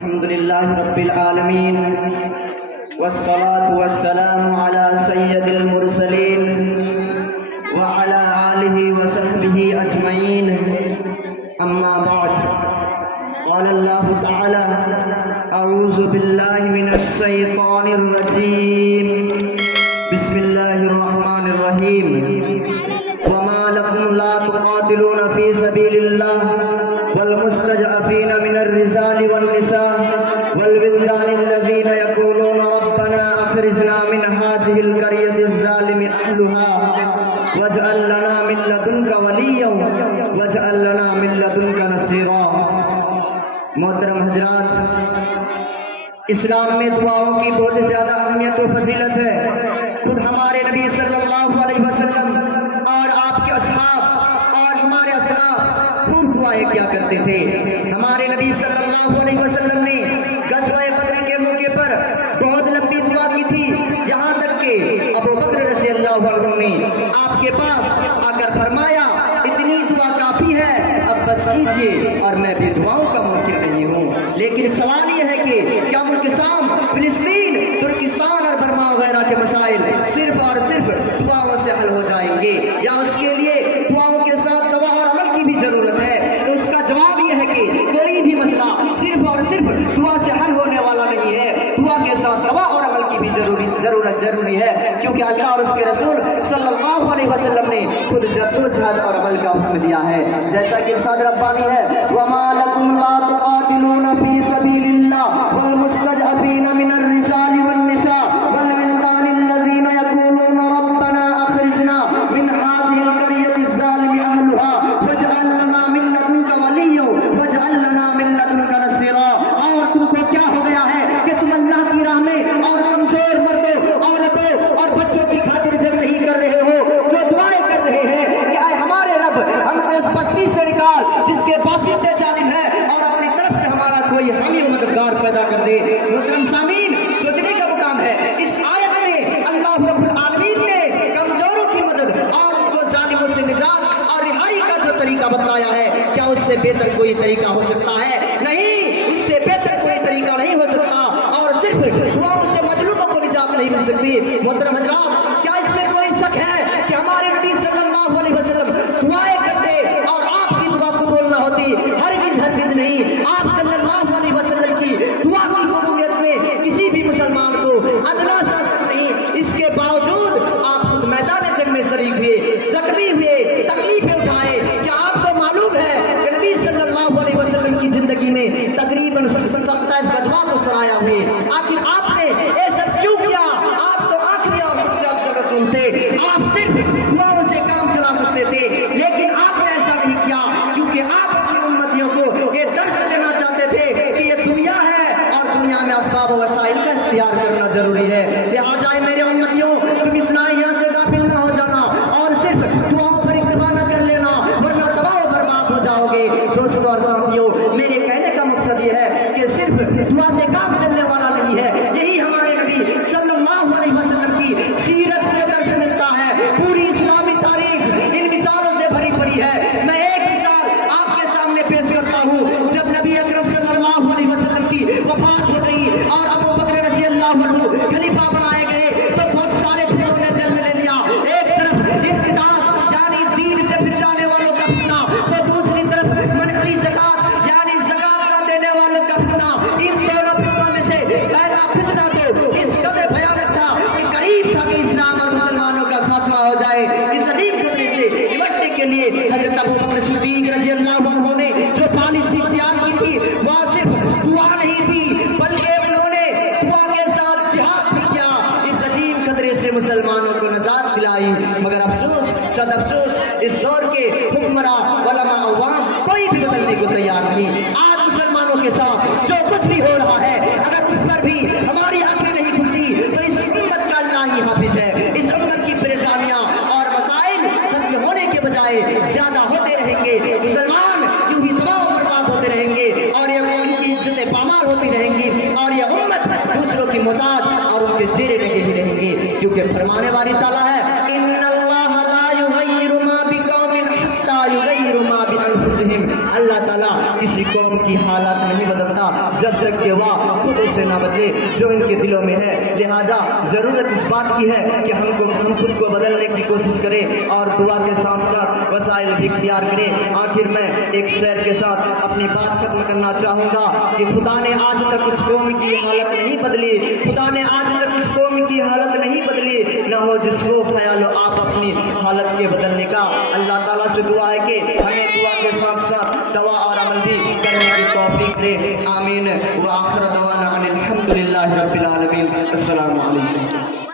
الحمد لله رب العالمين والصلاة والسلام على سيد المرسلين وعلى آله وصحبه أجمعين أما بعد قال الله تعالى أعوذ بالله من الشيطان الرجيم بسم الله الرحمن الرحيم وما لكم لا تقاتلون في سبيل الله والمستضعفين من الرجال والنساء والولدان الذين يقولون ربنا أخرجنا من هذه القرية الظالم أهلها واجعل لنا من لدنك وليا واجعل لنا من لدنك نصيرا۔ محترم حضرات، اسلام میں دعاؤں کی بہت زیادہ اہمیت و فضیلت ہے۔ خود ہمارے نبی صلی اللہ علیہ وسلم اور آپ کے اصحاب اور ہمارے اسلاف خوب دعائیں کیا کرتے تھے۔ ہمارے نبی صلی اللہ علیہ وسلم نے غزوہ بدر کے موقع پر بہت لمبی دعا کی تھی، یہاں تک کہ ابو بکر رضی اللہ عنہ نے آپ کے پاس آ کر فرمایا اتنی دعا کافی ہے، اب بس کیجئے اور میں بھی دعاؤں کا منکر نہیں ہوں۔ لیکن سوال یہ ہے کہ کیا ملک شام، فلسطین، ترکستان اور برما وغیرہ کے مسائل صرف اور صرف دعاؤں سے حل ہو جائیں گے، یا اس کے لیے دعاؤں کے ساتھ دعا اور عمل کی بھی ضرورت ہے؟ تو اس کا جواب یہ ہے کہ کوئی بھی مسئلہ صرف اور صرف دعا سے حل ہونے والا نہیں ہے، دعا کے ساتھ دعا اور عمل کی بھی ضروری ہے، کیونکہ اللہ اور اس کے رسول صلی اللہ علیہ وسلم نے خود جد و جہد اور عمل کا حکم دیا ہے، جیسا کہ ارشاد ربانی ہے وَمَا لَكُمْ لَا تُقَاتِلُونَ فِي سَبِيلِ اللَّهِ وَالْمُسْتَضْعَفِينَ مِنَ الرِّجَالِ وَالنِّسَاءِ وَالْوِلْدَانِ الَّذِينَ يَقُولُونَ رَبَّنَا أَخْرِجْنَا مِنْ هَٰذِهِ الْقَرْيَةِ الظَّالِمِ أَهْلُهَا وَاجْعَل لَّنَا مِن لَّدُنكَ وَلِيًّا وَاجْعَل لَّنَا مِن لَّدُنكَ نَصِيرًا۔ اور تم کو کیا ہو گیا ہے کہ تم اللہ کی راہ میں اور کمزور مردوں، عورتوں اور بچوں کی خاطر جنگ نہیں کر رہے ہو، جو دعائیں کر رہے ہیں کہ اے ہمارے رب ہم کو اس بستی سے نکال جس کے باشندے ظالم ہیں، اور اپنی طرف سے ہمارا کوئی حامی و مددگار پیدا کر دے۔ محترم سامعین، سوچنے کا مقام ہے اس آیت میں اللہ رب العالمین نے کمزوروں کی مدد اور ان کو ظالموں سے نجات اور رہائی کا جو طریقہ بتایا ہے، کیا اس سے بہتر کوئی طریقہ ہو سکتا ہے؟ نہیں، اس سے بہتر کوئی طریقہ نہیں ہو سکتا، اور صرف دعاؤں سے مظلوموں کو نجات نہیں مل سکتی۔ محترم حضرات، کیا اس میں کوئی شک ہے کہ ہمارے نبی صلی اللہ علیہ وسلم دعائیں کرتے اور آپ کی دعا قبول نہ ہوتی؟ ہرگز نہیں۔ آپ صلی اللہ علیہ وسلم کی دعا کی قبولیت میں کسی بھی مسلمان کو ادنا سا شک نہیں۔ اس کے باوجود آپ خود میدان جنگ میں شریک ہوئے، زخمی ہوئے، تکلیفیں اٹھائے۔ کیا آپ کو معلوم ہے کہ نبی صلی اللہ علیہ وسلم کی زندگی میں تقریباً 27 غزوات کو سرایا ہوئے؟ آخر آپ نے یہ سب کیوں کیا؟ آپ تو آخری اور سب سے افضل رسول تھے، آپ صرف دعاؤں سے کام چلا سکتے تھے، لیکن آپ نے ایسا نہیں کیا، کیونکہ آپ اپنی امتیوں کو یہ درس دینا چاہتے تھے کہ یہ دنیا ہے اور دنیا میں اسباب و وسائل کا اختیار کرنا ضروری ہے۔ لہٰذا میرے امتیوں، تم اس یہاں سے غافل نہ ہو جانا اور صرف دعاؤں پر اکتفا نہ کر لینا، ورنہ تباہ و برباد ہو جاؤ گے۔ دوستوں اور ساتھیوں، میرے کہنے کا مقصد یہ ہے کہ صرف دعا سے کام چلنے والا نہیں ہے، یہی ہمارے نبی صلی اللہ علیہ وسلم کی سیرت سے درس ملتا ہے۔ پوری اسلامی تاریخ ان مثالوں سے بھری پڑی ہے۔ میں ایک مثال آپ کے سامنے پیش کرتا ہوں۔ جب نبی اکرم صلی اللہ علیہ وسلم کی وفات ہو گئی اور ابو بکر رضی اللہ عنہ خلیفہ بنائے گئے، تو بہت سارے فتنوں نے جنم لے لیا۔ ایک طرف ابتداء یعنی دین سے پھر جانے والوں کا فتنہ، تو دوسری طرف منفی زکات یعنی زکات نہ دینے والوں کا فتنہ۔ ان دونوں فتنوں میں سے پہلا فتنہ تو اس قدر بھیانک تھا کہ قریب تھا کہ اسلام اور مسلمانوں کا خاتمہ ہو جائے۔ اس عظیم خطرے سے نمٹنے کے لیے حضرت ابو بکر صدیق رضی اللہ عنہ نے جو پالیسی اختیار کی تھی، وہ صرف دعا نہیں تھی، بلکہ انہوں نے دعا کے ساتھ جہاد بھی کیا، اس عظیم خطرے سے مسلمانوں کو نجات دلائی۔ مگر افسوس، صد افسوس، اس دور کے حکمراں، علماء، عوام کوئی بھی بدلنے کو تیار نہیں۔ آج مسلمانوں کے ساتھ جو کچھ بھی ہو رہا ہے، اگر اس پر بھی ہماری آنکھیں نہیں کھلتی تو اس امت کا اللہ ہی حافظ ہے۔ اس امت کی پریشانیاں اور مسائل ختم ہونے کے بجائے زیادہ ہوتے رہیں گے، مسلمان یوں ہی تباہ و برباد ہوتے رہیں گے، اور یہ ان کی عزتیں پامال ہوتی رہیں گی، اور یہ امت دوسروں کی محتاج اور ان کے زیر لگے ہی رہیں گے، کیونکہ فرمانے والی تعالیٰ ہے ان اللہ لا یغیر ما بقوم حتی یغیر ما بانفسہم۔ اللہ اللہ تعالیٰ کسی قوم کی حالات نہیں بدلتا جب تک کہ وہ خود اسے نہ بدلے جو ان کے دلوں میں ہے. لہذا ضرورت اس بات کی ہے کہ ہم خود کو بدلنے کی کوشش کریں اور دعا کے ساتھ ساتھ وسائل بھی اختیار کریں. آخر میں ایک شعر کے ساتھ اپنی بات ختم کرنا چاہوں گا کہ خدا نے آج تک اس قوم کی حالت نہیں بدلی, خدا نے آج تک اس قوم کی حالت نہیں بدلی, نہ ہو جس کو خیال ہو آپ اپنی حالت کے بدلنے کا. اللہ تعالیٰ سے دعا ہے کہ ہمیں دعا کے ساتھ ساتھ دعا اور عمل بھی کرنے کی توفیق دے. آمین. وآخر دعوانا ان الحمد للہ رب العالمین. السلام علیکم.